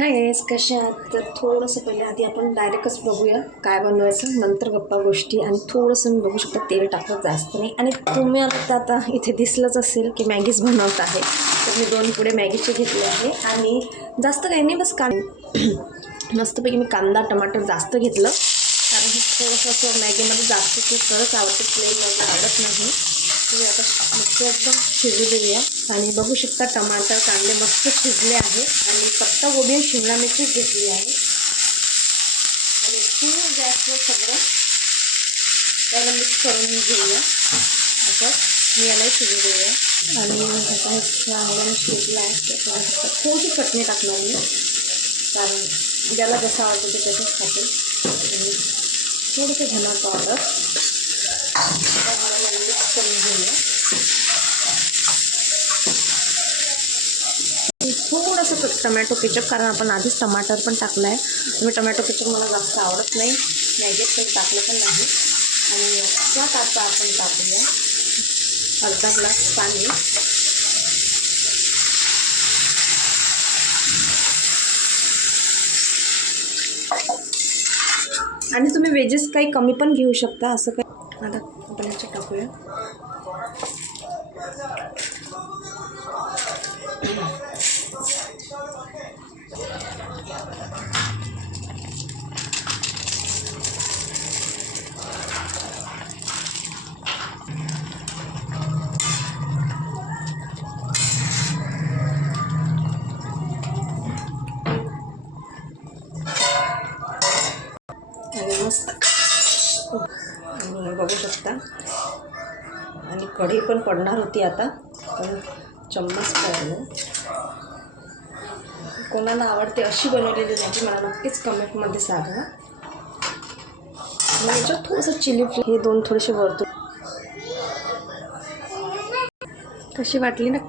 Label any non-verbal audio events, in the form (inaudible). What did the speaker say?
Hi guys कशा आहात? तर थोडंसं पहिले आधी आपण डायरेक्टच बघूया काय बनवायचं नंतर गप्पा गोष्टी आणि थोडंसं मी बघू शकता तेल टाकत जास्त नाही. आणि तुम्ही आता आता इथे दिसलंच असेल की मॅगीच बनवत आहे. तर मी दोन पुढे मॅगीचे घेतले आहे आणि जास्त काही नाही बस कां (clears throat) मस्तपैकी मी कांदा टमाटर जास्त घेतलं. कारण थोडंसं असं मॅगीमध्ये जास्त ते खरंच आवडते प्लेन मॅगी आवडत नाही. तुम्ही आता मस्त एकदम शिजू देऊया. आणि बघू शकता टमाटर कांदे मस्त शिजले आहे. आणि पत्ता गोबी आणि शिमला मिरची घेतली आहे. आणि पूर्ण गॅसवर सगळं. त्याला मिक्स करून घेऊया. असं मी याला शिजू देऊया. आणि आता चांगल्याने आहे. थोडीशी चटणी टाकणार मी. कारण ज्याला जसं आवडतं ते तसंच खाते. आणि थोडंसं धना पावडर मिक्स करून घेऊया थोडंसं टमॅटो केचप कारण आपण आधीच टमाटर पण टाकलं आहे तुम्ही टमॅटो केचप मला जास्त आवडत नाही. मॅगेट पण टाकलं पण नाही. आणि त्यात आता आपण टाकूया. अर्धा ग्लास पाणी. आणि तुम्ही वेजेस काही कमी पण घेऊ शकता असं काही आता आपण ह्याच्यात टाकूया. आणि मस्त आणि बघू शकता. आणि कढी पण पडणार होती आता पण चम्मच पडलो. कोणाला आवडते अशी बनवलेली मॅगी मला नक्कीच कमेंटमध्ये सांगा. आणि याच्यात थोडंसं चिली फ्री हे दोन थोडेसे वरतो कशी वाटली नक्की?